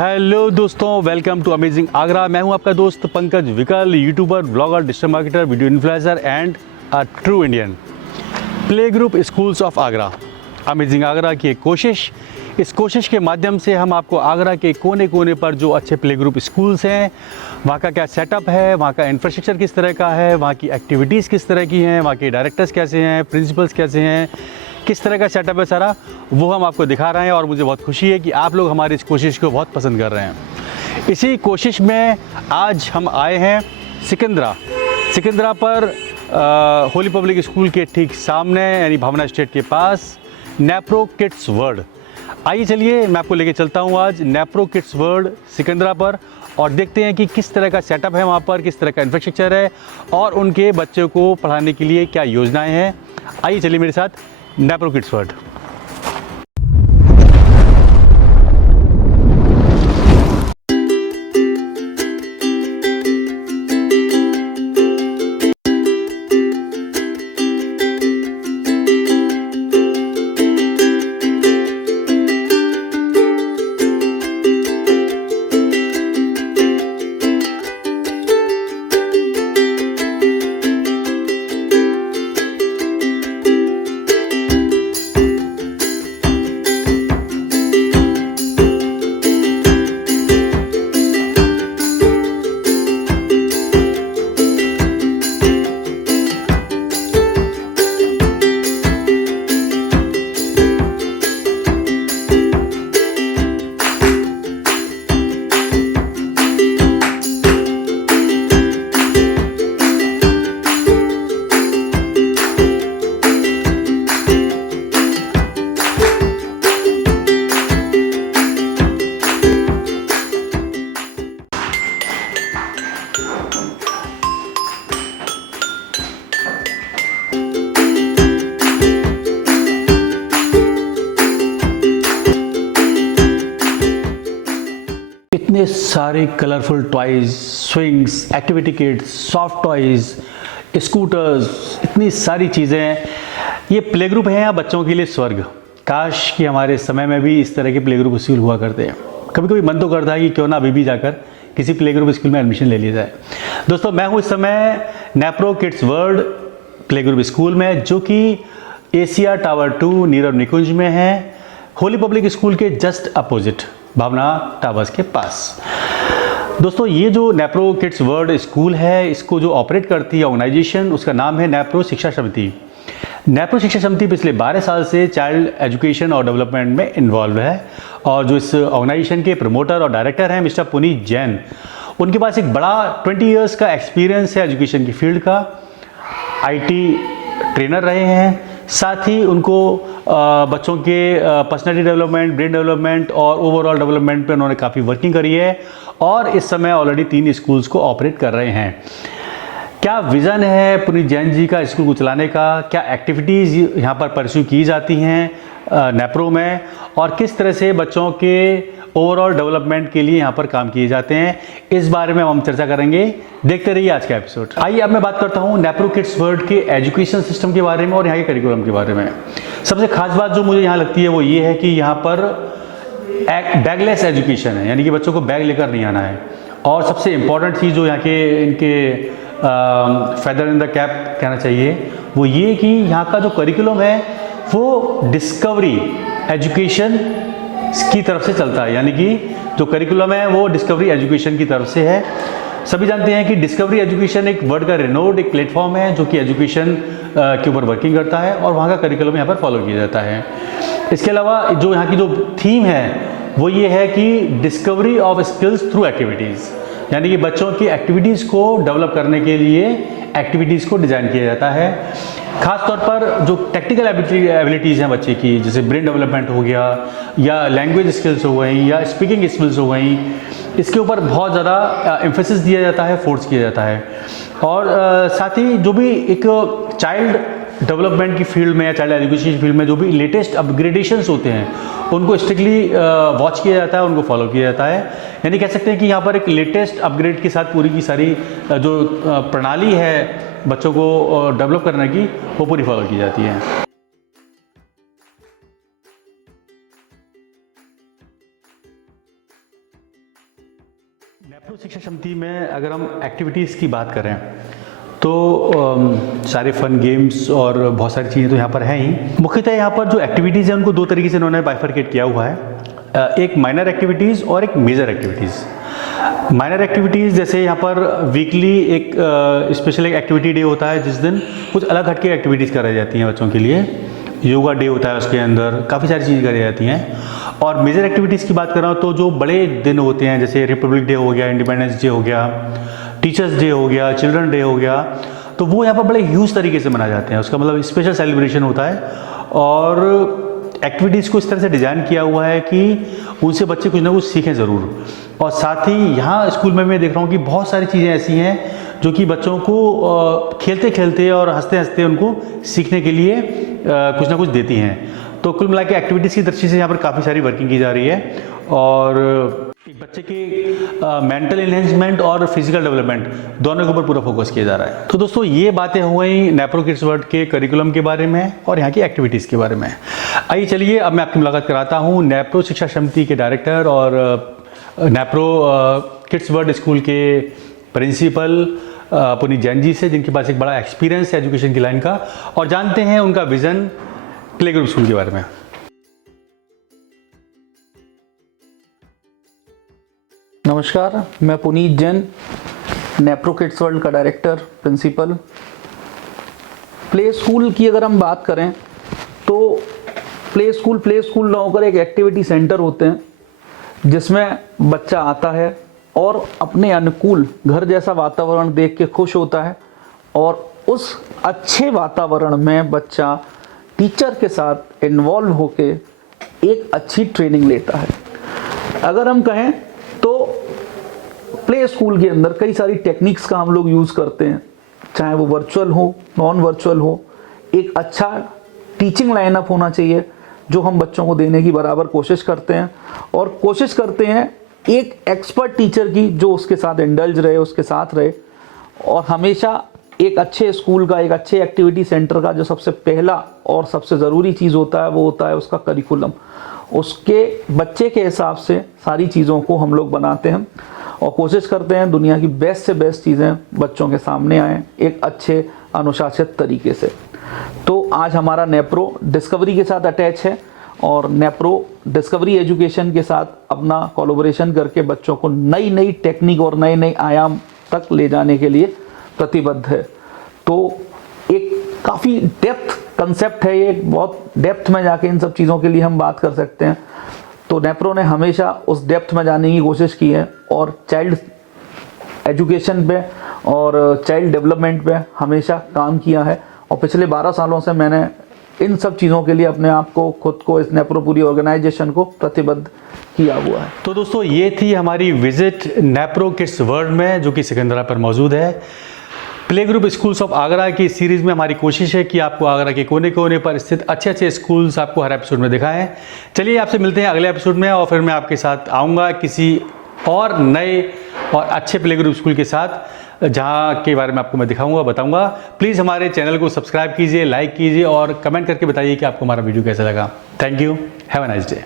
Hello दोस्तों, welcome to amazing Agra. मैं हूं आपका दोस्त पंकज विकल, YouTuber, blogger, digital marketer, video influencer and a true Indian. Play group schools of Agra, amazing Agra की एक कोशिश। इस कोशिश के माध्यम से हम आपको आगरा के कोने कोने पर जो अच्छे प्ले ग्रुप स्कूल्स हैं, वहाँ का क्या सेटअप है, वहाँ का इंफ्रास्ट्रक्चर किस तरह का है, वहाँ की एक्टिविटीज़ किस तरह की हैं, वहाँ के डायरेक्टर्स कैसे हैं, प्रिंसिपल्स कैसे हैं, किस तरह का सेटअप है सारा, वो हम आपको दिखा रहे हैं। और मुझे बहुत खुशी है कि आप लोग हमारी इस कोशिश को बहुत पसंद कर रहे हैं। इसी कोशिश में आज हम आए हैं सिकंदरा पर होली पब्लिक स्कूल के ठीक सामने, यानी भावना स्टेट के पास, नेप्रो किड्स वर्ल्ड। आइए चलिए मैं आपको लेके चलता हूँ आज नेप्रो किड्स वर्ल्ड सिकंदरा पर, और देखते हैं कि किस तरह का सेटअप है वहाँ पर, किस तरह का इंफ्रास्ट्रक्चर है और उनके बच्चों को पढ़ाने के लिए क्या योजनाएं हैं। आइए चलिए मेरे साथ नेप्रो किड्स वर्ल्ड। इतने सारे colourful toys, swings, activity kits, soft toys, scooters, इतनी सारी चीज़ें। ये प्ले ग्रुप है यहाँ बच्चों के लिए स्वर्ग। काश कि हमारे समय में भी इस तरह के प्ले ग्रुप स्कूल हुआ करते हैं। कभी कभी मन तो करता है कि क्यों ना अभी भी जाकर किसी प्ले ग्रुप स्कूल में एडमिशन ले लिया जाए। दोस्तों, मैं हूँ इस समय Nepro kids world play group school में, जो कि एशिया टावर 2 नीरव निकुंज में है, होली पब्लिक स्कूल के जस्ट अपोजिट भावना टावर्स के पास। दोस्तों, ये जो नेप्रो किड्स वर्ल्ड स्कूल है, इसको जो ऑपरेट करती है ऑर्गेनाइजेशन, उसका नाम है नेप्रो शिक्षा समिति। नेप्रो शिक्षा समिति पिछले 12 साल से चाइल्ड एजुकेशन और डेवलपमेंट में इन्वॉल्व है, और जो इस ऑर्गेनाइजेशन के प्रमोटर और डायरेक्टर हैं मिस्टर पुनीत जैन, उनके पास एक बड़ा 20 ईयर्स का एक्सपीरियंस है एजुकेशन की फील्ड का। IT ट्रेनर रहे हैं, साथ ही उनको बच्चों के पर्सनैलिटी डेवलपमेंट, ब्रेन डेवलपमेंट और ओवरऑल डेवलपमेंट पे उन्होंने काफ़ी वर्किंग करी है, और इस समय ऑलरेडी 3 स्कूल्स को ऑपरेट कर रहे हैं। क्या विज़न है पुनीत जैन जी का स्कूल को चलाने का, क्या एक्टिविटीज़ यहाँ पर परस्यू की जाती हैं नेप्रो में, और किस तरह से बच्चों के ओवरऑल डेवलपमेंट के लिए यहाँ पर काम किए जाते हैं, इस बारे में हम चर्चा करेंगे। देखते रहिए आज का एपिसोड। आइए अब मैं बात करता हूँ नेप्रो किड्स वर्ल्ड के एजुकेशन सिस्टम के बारे में और यहाँ के करिकुलम के बारे में। सबसे खास बात जो मुझे यहाँ लगती है वो ये है कि यहाँ पर बैगलेस एजुकेशन है, यानी कि बच्चों को बैग लेकर नहीं आना है। और सबसे इम्पॉर्टेंट चीज़ जो यहाँ के इनके फेदर इन द कैप कहना चाहिए, वो ये कि यहाँ का जो करिकुलम है वो डिस्कवरी एजुकेशन की तरफ से चलता है, यानी कि जो करिकुलम है वो डिस्कवरी एजुकेशन की तरफ से है। सभी जानते हैं कि डिस्कवरी एजुकेशन एक वर्ल्ड का रिनोड एक प्लेटफॉर्म है जो कि एजुकेशन के ऊपर वर्किंग करता है, और वहाँ का करिकुलम यहाँ पर फॉलो किया जाता है। इसके अलावा जो यहाँ की जो थीम है वो ये है कि discovery of skills through activities, यानी कि बच्चों की एक्टिविटीज़ को डेवलप करने के लिए एक्टिविटीज़ को डिज़ाइन किया जाता है। खास तौर पर जो टेक्निकल एबिलिटीज़ हैं बच्चे की, जैसे ब्रेन डेवलपमेंट हो गया, या लैंग्वेज स्किल्स हो गई, या स्पीकिंग स्किल्स हो गई, इसके ऊपर बहुत ज़्यादा एम्फेसिस दिया जाता है, फोर्स किया जाता है। और साथ ही जो भी एक चाइल्ड डेवलपमेंट की फील्ड में या चाइल्ड एजुकेशन की फील्ड में जो भी लेटेस्ट अपग्रेडेशंस होते हैं उनको स्ट्रिक्टली वॉच किया जाता है, उनको फॉलो किया जाता है। यानी कह सकते हैं कि यहाँ पर एक लेटेस्ट अपग्रेड के साथ पूरी की सारी जो प्रणाली है बच्चों को डेवलप करने की, वो पूरी फॉलो की जाती है। नेप्रो शिक्षा समिति में अगर हम एक्टिविटीज़ की बात करें तो सारे फन गेम्स और बहुत सारी चीज़ें तो यहाँ पर हैं ही। मुख्यतः यहाँ पर जो एक्टिविटीज़ हैं उनको दो तरीके से इन्होंने बाइफरकेट किया हुआ है, एक माइनर एक्टिविटीज़ और एक मेजर एक्टिविटीज़। माइनर एक्टिविटीज़ जैसे यहाँ पर वीकली एक स्पेशल एक एक्टिविटी डे होता है जिस दिन कुछ अलग हटके एक्टिविटीज़ कराई जाती हैं बच्चों के लिए। योगा डे होता है, उसके अंदर काफ़ी सारी चीज़ें कराई जाती हैं। और मेजर एक्टिविटीज़ की बात कर रहा हूँ तो जो बड़े दिन होते हैं जैसे रिपब्लिक डे हो गया, इंडिपेंडेंस डे हो गया, टीचर्स डे हो गया, चिल्ड्रन डे हो गया, तो वो यहाँ पर बड़े ह्यूज तरीके से मनाए जाते हैं। उसका मतलब स्पेशल सेलिब्रेशन होता है और एक्टिविटीज़ को इस तरह से डिज़ाइन किया हुआ है कि उनसे बच्चे कुछ ना कुछ सीखें ज़रूर। और साथ ही यहाँ स्कूल में मैं देख रहा हूँ कि बहुत सारी चीज़ें ऐसी हैं जो कि बच्चों को खेलते खेलते और हंसते हंसते उनको सीखने के लिए कुछ ना कुछ देती हैं। तो कुल मिला के एक्टिविटीज़ की दृष्टि से यहाँ पर काफ़ी सारी वर्किंग की जा रही है और एक बच्चे के मेंटल एनहेंसमेंट और फिजिकल डेवलपमेंट दोनों के ऊपर पूरा फोकस किया जा रहा है। तो दोस्तों ये बातें हो गई नेप्रो किड्स वर्ल्ड के करिकुलम के बारे में और यहाँ की एक्टिविटीज़ के बारे में। आइए चलिए अब मैं आपकी मुलाकात कराता हूँ नेप्रो शिक्षा समिति के डायरेक्टर और नेप्रो किड्स वर्ल्ड स्कूल के प्रिंसिपल पुनीत जैन जी से, जिनके पास एक बड़ा एक्सपीरियंस है एजुकेशन की लाइन का, और जानते हैं उनका विज़न प्ले ग्रुप स्कूल के बारे में। नमस्कार, मैं पुनीत जैन, नेप्रो किड्स वर्ल्ड का डायरेक्टर प्रिंसिपल। प्ले स्कूल की अगर हम बात करें तो प्ले स्कूल ना होकर एक एक्टिविटी सेंटर होते हैं जिसमें बच्चा आता है और अपने अनुकूल घर जैसा वातावरण देख के खुश होता है और उस अच्छे वातावरण में बच्चा टीचर के साथ इन्वॉल्व होके एक अच्छी ट्रेनिंग लेता है। अगर हम कहें तो प्ले स्कूल के अंदर कई सारी टेक्निक्स का हम लोग यूज़ करते हैं, चाहे वो वर्चुअल हो, नॉन वर्चुअल हो। एक अच्छा टीचिंग लाइनअप होना चाहिए जो हम बच्चों को देने की बराबर कोशिश करते हैं और कोशिश करते हैं एक एक्सपर्ट टीचर की जो उसके साथ इंडल्ज रहे, उसके साथ रहे। और हमेशा एक अच्छे स्कूल का, एक अच्छे एक्टिविटी सेंटर का जो सबसे पहला और सबसे ज़रूरी चीज़ होता है वो होता है उसका करिकुलम। उसके बच्चे के हिसाब से सारी चीज़ों को हम लोग बनाते हैं और कोशिश करते हैं दुनिया की बेस्ट से बेस्ट चीज़ें बच्चों के सामने आएँ एक अच्छे अनुशासित तरीके से। तो आज हमारा नेप्रो डिस्कवरी के साथ अटैच है और नेप्रो डिस्कवरी एजुकेशन के साथ अपना कोलैबोरेशन करके बच्चों को नई नई टेक्निक और नए नए आयाम तक ले जाने के लिए प्रतिबद्ध है। तो एक काफ़ी डेप्थ कंसेप्ट है, ये बहुत डेप्थ में जाके इन सब चीज़ों के लिए हम बात कर सकते हैं। तो नेप्रो ने हमेशा उस डेप्थ में जाने की कोशिश की है और चाइल्ड एजुकेशन पे और चाइल्ड डेवलपमेंट पे हमेशा काम किया है और पिछले 12 सालों से मैंने इन सब चीज़ों के लिए अपने आप को, खुद को, इस नेप्रो पूरी ऑर्गेनाइजेशन को प्रतिबद्ध किया हुआ है। तो दोस्तों ये थी हमारी विजिट नेप्रो किड्स वर्ल्ड में जो कि सिकंदरा पर मौजूद है। Play group schools of Agra की सीरीज़ में हमारी कोशिश है कि आपको आगरा के कोने कोने पर स्थित अच्छे अच्छे स्कूल्स आपको हर एपिसोड में दिखाएं। चलिए आपसे मिलते हैं अगले एपिसोड में और फिर मैं आपके साथ आऊँगा किसी और नए और अच्छे प्ले ग्रुप स्कूल के साथ जहाँ के बारे में आपको मैं दिखाऊंगा, बताऊंगा। प्लीज़ हमारे चैनल को सब्सक्राइब कीजिए, लाइक कीजिए और कमेंट करके बताइए कि आपको हमारा वीडियो कैसा लगा। Thank you, have a nice day.